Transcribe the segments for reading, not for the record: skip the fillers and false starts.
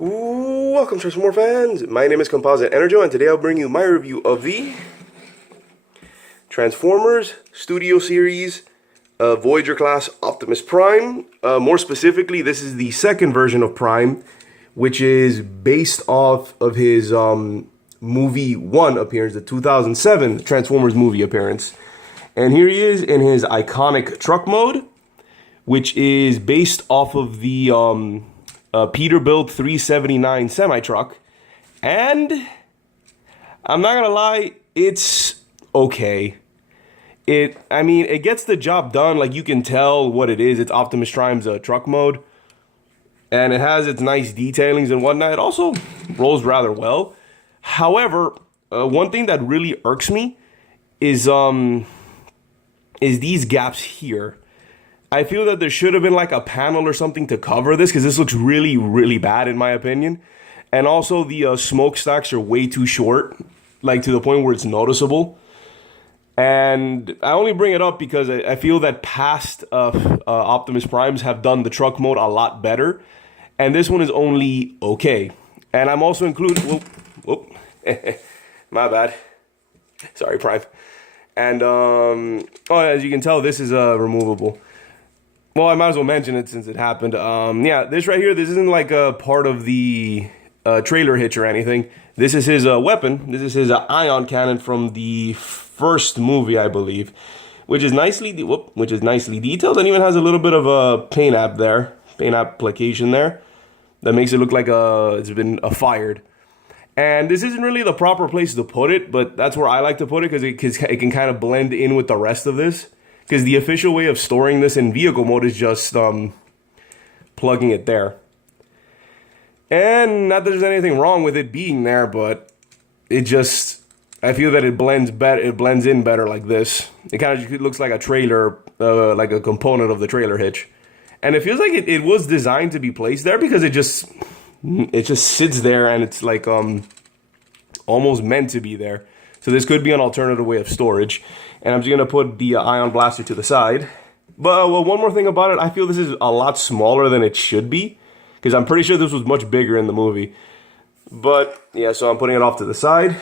Welcome, Transformer fans. My name is Composite Enerjoe, and today I'll bring you my review of the Transformers Studio Series Voyager class Optimus Prime. More specifically, this is the second version of Prime, which is based off of his movie 1 appearance, the 2007 Transformers movie appearance. And here he is in his iconic truck mode, which is based off of the Peterbilt 379 semi-truck. And I'm not gonna lie, it's okay. I mean, it gets the job done. Like, you can tell what it is. It's Optimus Prime's truck mode. And it has its nice detailings and whatnot. It also rolls rather well. However, one thing that really irks me is these gaps here. I feel that there should have been like a panel or something to cover this, because this looks really, really bad in my opinion. And also the smokestacks are way too short, like to the point where it's noticeable. And I only bring it up because I feel that past Optimus Primes have done the truck mode a lot better. And this one is only okay. And I'm also including, whoop, my bad. Sorry, Prime. And, as you can tell, this is removable. Well, I might as well mention it since it happened. Yeah, this right here, this isn't like a part of the trailer hitch or anything. This is his weapon. This is his ion cannon from the first movie, I believe, which is nicely detailed, and even has a little bit of a paint application there that makes it look like it's been fired. And this isn't really the proper place to put it, but that's where I like to put it because it can kind of blend in with the rest of this. Because the official way of storing this in vehicle mode is just plugging it there. And not that there's anything wrong with it being there, but it just, I feel that it blends better. It blends in better like this. It kind of looks like a trailer, like a component of the trailer hitch. And it feels like it was designed to be placed there because it just sits there and it's like almost meant to be there. So this could be an alternative way of storage. And I'm just going to put the ion blaster to the side. But one more thing about it, I feel this is a lot smaller than it should be. Because I'm pretty sure this was much bigger in the movie. But, yeah, so I'm putting it off to the side.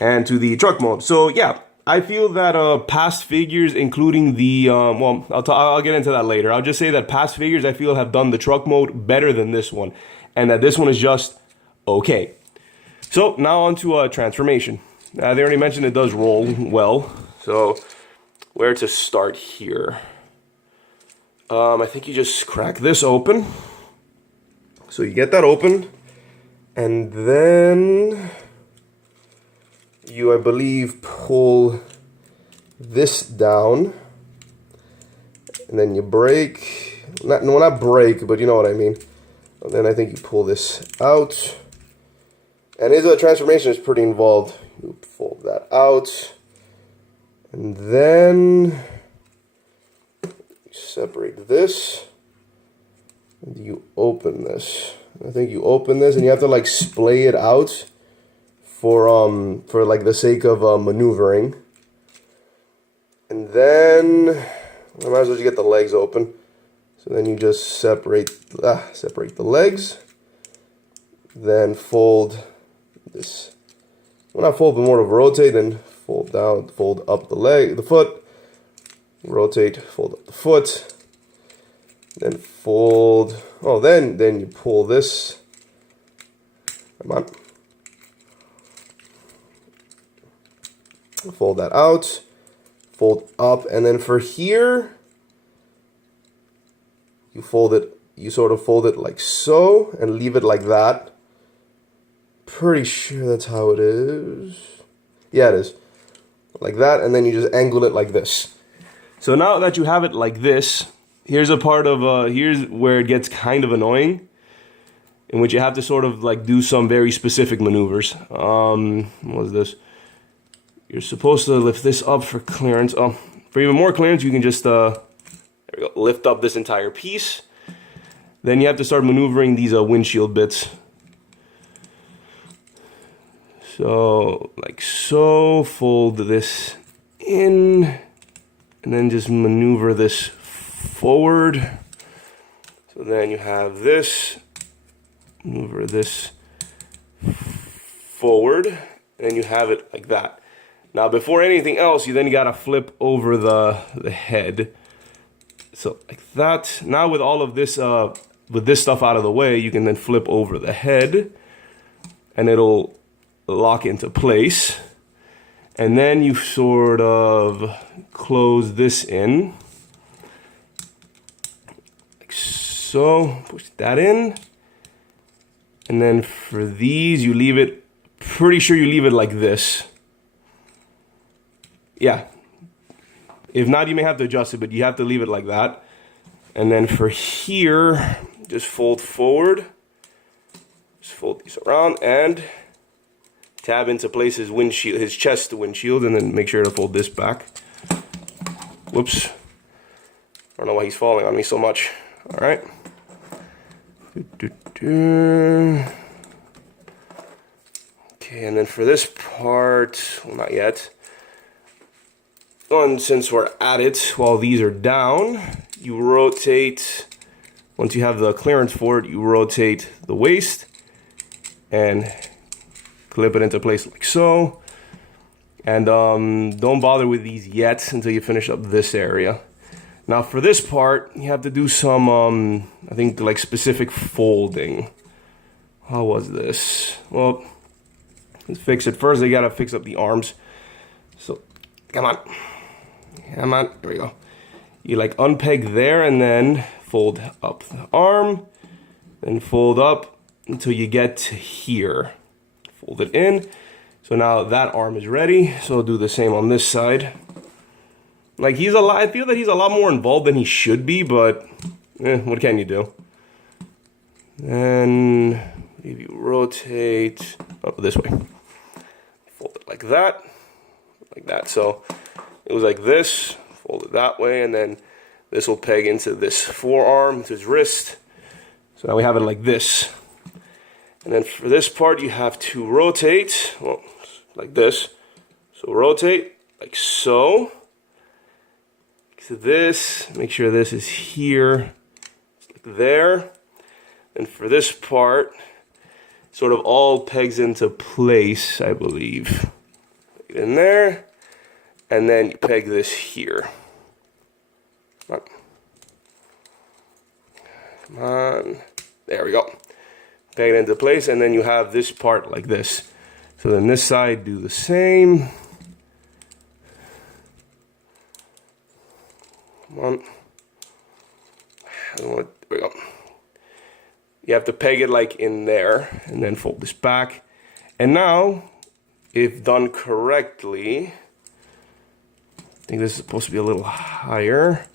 And to the truck mode. So, yeah, I feel that past figures, including the, well, I'll get into that later. I'll just say that past figures, I feel, have done the truck mode better than this one. And that this one is just okay. So, now on to transformation. They already mentioned it does roll well. So, where to start here? I think you just crack this open. So you get that open. And then you, I believe, pull this down. And then you break. Not break, but you know what I mean. And then I think you pull this out. And his transformation is pretty involved. You fold that out. And then you separate this. And you open this. I think you open this and you have to like splay it out for like the sake of maneuvering. And then I might as well just get the legs open. So then you just separate the legs. Then fold this. Well, not fold, but more of rotate, then fold down, fold up the foot, rotate, fold up the foot, then fold, then you pull this, come on, fold that out, fold up, and then for here, you sort of fold it like so, and leave it like that. Pretty sure that's how it is. Yeah, it is. Like that, and then you just angle it like this. So now that you have it like this, here's a part of, here's where it gets kind of annoying, in which you have to sort of like do some very specific maneuvers. What is this? You're supposed to lift this up for clearance. Oh, for even more clearance, you can just there we go, lift up this entire piece. Then you have to start maneuvering these windshield bits. So, like so, fold this in, and then just maneuver this forward. So then you have this maneuver this forward, and you have it like that. Now, before anything else, you then gotta flip over the head. So like that. Now with all of this, with this stuff out of the way, you can then flip over the head, and it'll lock into place. And then you sort of close this in, like so. Push that in, and then for these, you leave it. Pretty sure you leave it like this. Yeah. If not, you may have to adjust it, but you have to leave it like that. And then for here, just fold forward. Just fold these around and tab into place his windshield, his chest to windshield, and then make sure to fold this back. Whoops. I don't know why he's falling on me so much. All right. Okay, and then for this part, well, not yet. And since we're at it, while these are down, you rotate, once you have the clearance for it, you rotate the waist and clip it into place like so. And don't bother with these yet until you finish up this area. Now for this part, you have to do some, I think like specific folding. How was this? Well, let's fix it. First, I gotta fix up the arms. So, come on. Come on, here we go. You like unpeg there and then fold up the arm, then fold up until you get to here. Fold it in. So now that arm is ready. So I'll do the same on this side. Like I feel that he's a lot more involved than he should be, but what can you do? And if you rotate this way, fold it like that. So it was like this, fold it that way, and then this will peg into this forearm, into his wrist. So now we have it like this. And then for this part, you have to rotate, well, like this. So rotate, like so. To this, make sure this is here, like there. And for this part, sort of all pegs into place, I believe. Peg it in there. And then you peg this here. Come on. There we go. Peg it into place, and then you have this part like this. So then this side, do the same. Come on. There we go. You have to peg it like in there, and then fold this back. And now, if done correctly, I think this is supposed to be a little higher.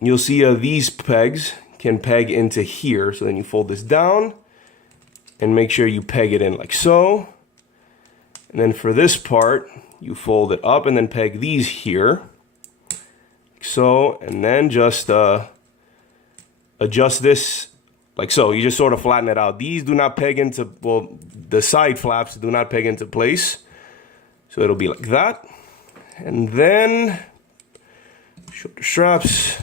You'll see these pegs can peg into here. So then you fold this down and make sure you peg it in like so. And then for this part, you fold it up and then peg these here. Like so, and then just adjust this like so. You just sort of flatten it out. These do not peg into, well, the side flaps do not peg into place. So it'll be like that. And then shoulder straps.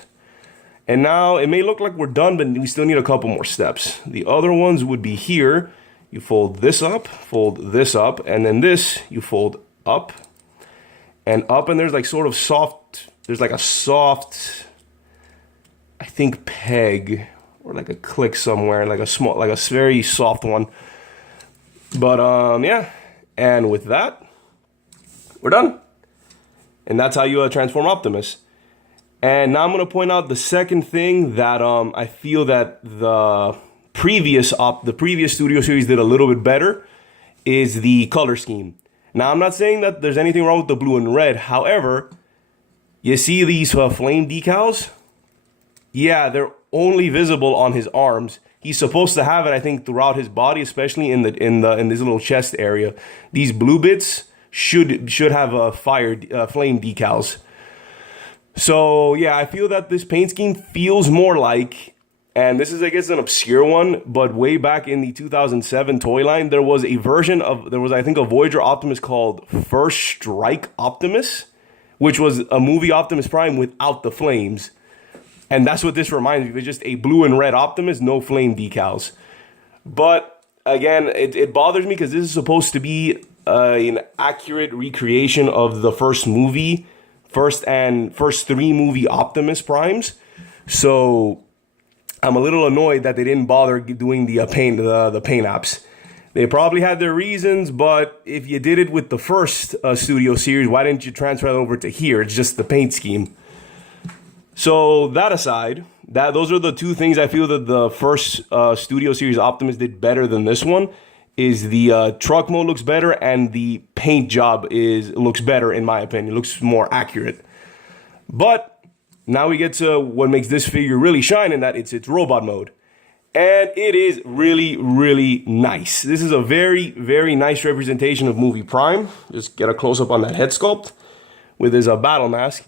And now it may look like we're done, but we still need a couple more steps. The other ones would be here. You fold this up, and then this you fold up and up, and there's like sort of soft, there's like a soft, I think, peg or like a click somewhere, like a small, like a very soft one. But yeah, and with that, we're done. And that's how you transform Optimus. And now I'm going to point out the second thing that I feel that the previous Studio Series did a little bit better is the color scheme. Now, I'm not saying that there's anything wrong with the blue and red. However, you see these flame decals? Yeah, they're only visible on his arms. He's supposed to have it, I think, throughout his body, especially in this little chest area. These blue bits should have flame decals. So yeah, I feel that this paint scheme feels more like, and this is, I guess, an obscure one, but way back in the 2007 toy line, there was a version of, I think, a Voyager Optimus called First Strike Optimus, which was a movie Optimus Prime without the flames. And that's what this reminds me of. It's just a blue and red Optimus, no flame decals. But again, it bothers me because this is supposed to be an accurate recreation of the first movie, first 3 movie Optimus Primes. So I'm a little annoyed that they didn't bother doing the paint apps. They probably had their reasons, but if you did it with the first studio series, why didn't you transfer it over to here? It's just the paint scheme. So that aside, those are the 2 things I feel that the first studio series Optimus did better than this one. Is the truck mode looks better, and the paint job looks better in my opinion. It looks more accurate. But now we get to what makes this figure really shine, in that it's robot mode. And it is really, really nice. This is a very, very nice representation of movie Prime. Just get a close-up on that head sculpt with his battle mask.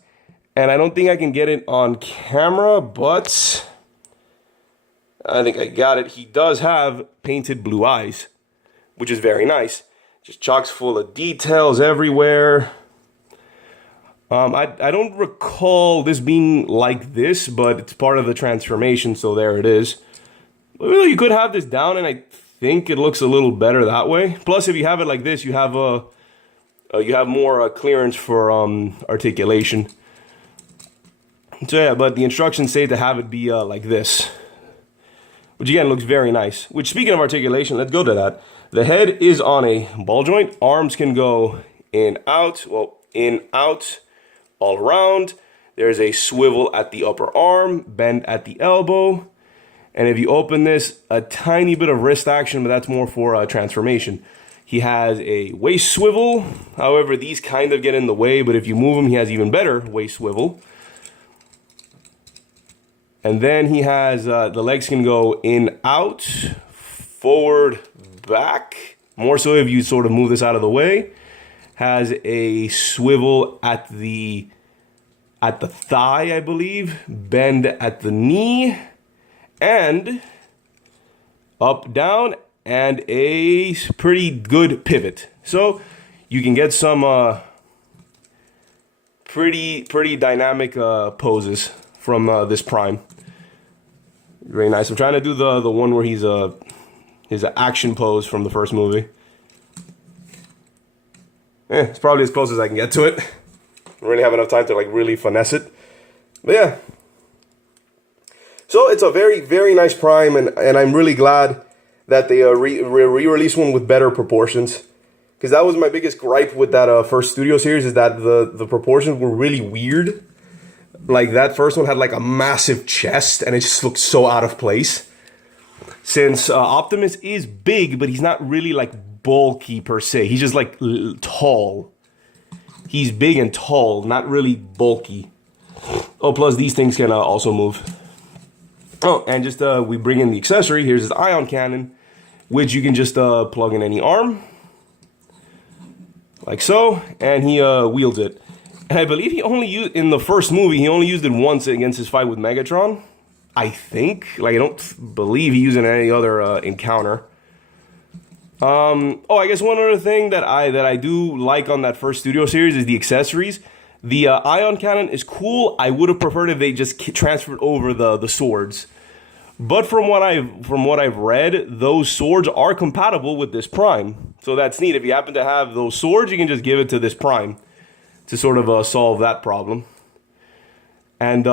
And I don't think I can get it on camera, but I think I got it. He does have painted blue eyes, which is very nice. Just chock's full of details everywhere. I don't recall this being like this, but it's part of the transformation, so there it is. Really, you could have this down, and I think it looks a little better that way. Plus, if you have it like this, you have more clearance for articulation. So yeah, but the instructions say to have it be like this, which again looks very nice. Which, speaking of articulation, let's go to that. The head is on a ball joint. Arms can go in, out, in, out, all around. There's a swivel at the upper arm, bend at the elbow. And if you open this, a tiny bit of wrist action, but that's more for transformation. He has a waist swivel. However, these kind of get in the way, but if you move him, he has even better waist swivel. And then he has, the legs can go in, out, forward, back. More so if you sort of move this out of the way. Has a swivel at the thigh, I believe. Bend at the knee. And up, down, and a pretty good pivot. So you can get some pretty dynamic poses from this Prime. Very nice. I'm trying to do the one where he's his action pose from the first movie. It's probably as close as I can get to it. I don't really have enough time to like really finesse it. But yeah. So it's a very, very nice Prime, and I'm really glad that they re-released one with better proportions. Because that was my biggest gripe with that first studio series, is that the proportions were really weird. Like, that first one had like a massive chest, and it just looked so out of place. Since Optimus is big, but he's not really like bulky per se. He's just like tall. He's big and tall, not really bulky. Oh, plus these things can also move. Oh, and just we bring in the accessory. Here's his ion cannon, which you can just plug in any arm. Like so, and he wields it. And I believe he only used, in the first movie, he only used it once against his fight with Megatron. I think. Like, I don't believe he used it in any other encounter. Oh, I guess one other thing that I do like on that first studio series is the accessories. The ion cannon is cool. I would have preferred if they just transferred over the swords. But from what I've read, those swords are compatible with this Prime. So that's neat. If you happen to have those swords, you can just give it to this Prime to sort of solve that problem. And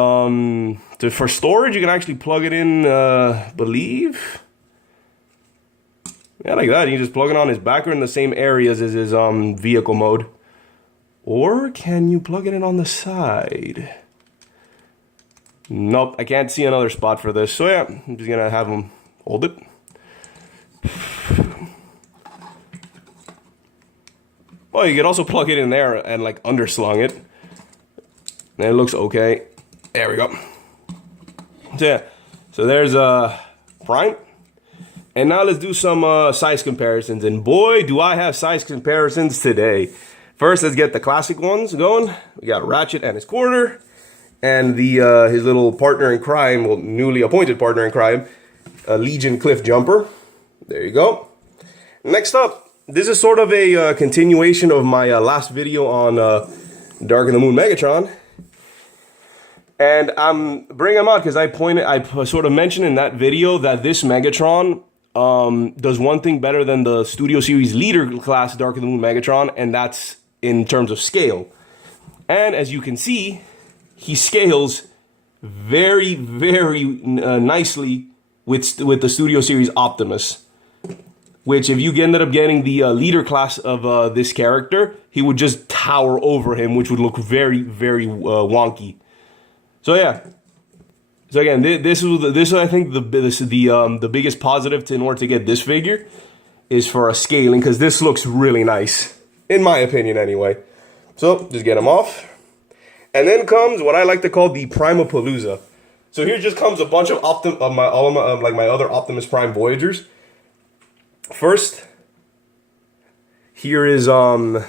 for storage, you can actually plug it in, believe. Yeah, like that. You can just plug it on his back or in the same areas as his vehicle mode. Or can you plug it in on the side? Nope, I can't see another spot for this. So yeah, I'm just gonna have him hold it. Well, you could also plug it in there and like underslung it. And it looks okay. There we go. So yeah, so there's Prime. And now let's do some size comparisons. And boy, do I have size comparisons today. First, let's get the classic ones going. We got Ratchet and his quarter. And the his little partner in crime, well, newly appointed partner in crime, Legion Cliff Jumper. There you go. Next up, this is sort of a continuation of my last video on Dark of the Moon Megatron. And I'm bringing him out because I sort of mentioned in that video that this Megatron does one thing better than the Studio Series Leader class Dark of the Moon Megatron, and that's in terms of scale. And as you can see, he scales very, very nicely with the Studio Series Optimus. Which, if you ended up getting the leader class of this character, he would just tower over him, which would look very, very wonky. So yeah. So again, this is I think the biggest positive in order to get this figure is for a scaling, because this looks really nice, in my opinion, anyway. So just get him off, and then comes what I like to call the Primapalooza. So here just comes a bunch of my other Optimus Prime Voyagers. First, here is the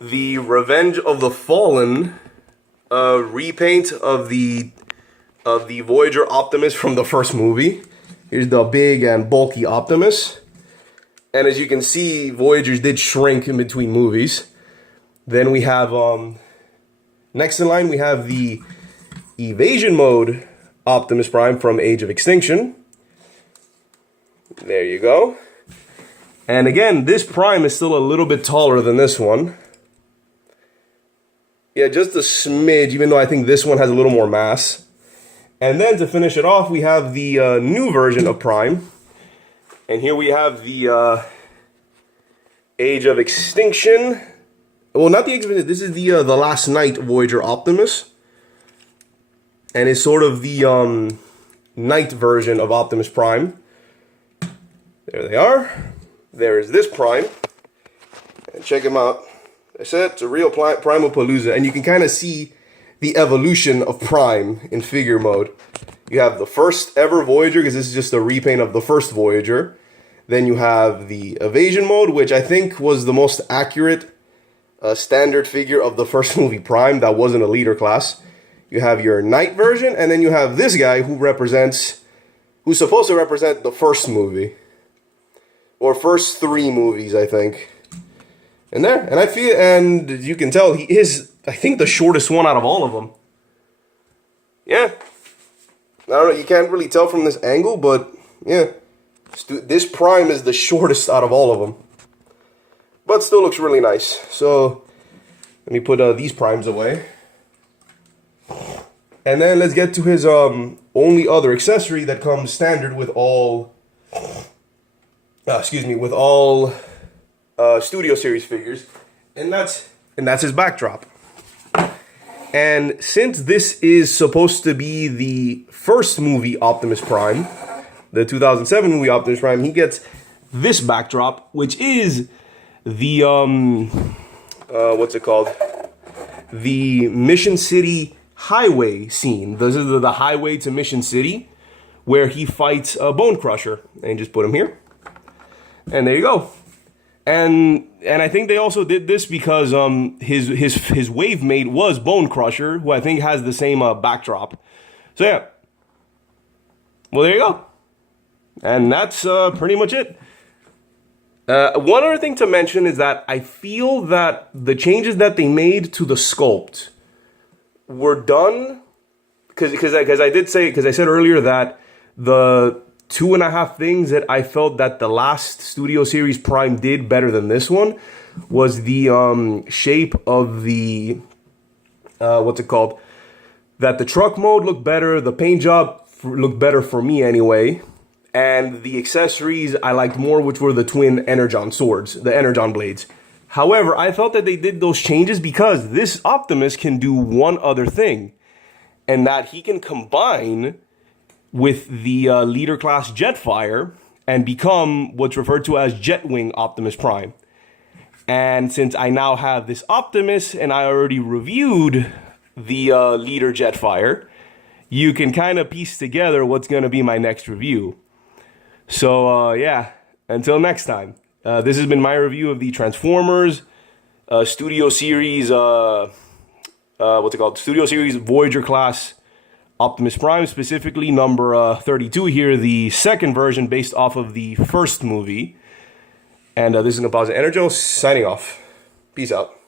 Revenge of the Fallen repaint of the Voyager Optimus from the first movie. Here's the big and bulky Optimus, and as you can see, Voyagers did shrink in between movies. Then we have next in line we have the Evasion Mode Optimus Prime from Age of Extinction. There you go. And again, this Prime is still a little bit taller than this one. Yeah, just a smidge, even though I think this one has a little more mass. And then to finish it off, we have the new version of Prime. And here we have the Age of Extinction. Well, not the Age of Extinction, this is the Last Night Voyager Optimus. And it's sort of the night version of Optimus Prime. There they are. There is this Prime. And check him out. I said it's a real Primapalooza. And you can kind of see the evolution of Prime in figure mode. You have the first ever Voyager, because this is just a repaint of the first Voyager. Then you have the Evasion Mode, which I think was the most accurate standard figure of the first movie Prime that wasn't a leader class. You have your night version, and then you have this guy who's supposed to represent the first movie. Or first 3 movies, I think. And there, and you can tell he is, I think, the shortest one out of all of them. Yeah. I don't know, you can't really tell from this angle, but yeah. This Prime is the shortest out of all of them. But still looks really nice. So, let me put these Primes away. And then let's get to his only other accessory that comes standard with all... with all Studio Series figures, and that's his backdrop. And since this is supposed to be the first movie Optimus Prime, the 2007 movie Optimus Prime, he gets this backdrop, which is the what's it called? The Mission City highway scene. This is the highway to Mission City, where he fights a Bone Crusher, and just put him here. And there you go. And I think they also did this because his wave mate was Bone Crusher, who I think has the same backdrop. So yeah. Well, there you go. And that's pretty much it. One other thing to mention is that I feel that the changes that they made to the sculpt were done because I said earlier that the 2.5 things that I felt that the last Studio Series Prime did better than this one was the shape of the what's it called? That the truck mode looked better, the paint job looked better for me anyway, and the accessories I liked more, which were the twin Energon swords, the Energon blades. However, I felt that they did those changes because this Optimus can do one other thing, and that he can combine with the leader class Jetfire and become what's referred to as Jetwing Optimus Prime. And since I now have this Optimus and I already reviewed the leader Jetfire, you can kind of piece together what's going to be my next review. So yeah, until next time. This has been my review of the Transformers Studio Series, Studio Series Voyager class Optimus Prime, specifically number 32 here, the second version based off of the first movie. And this is Composite Enerjoe signing off. Peace out.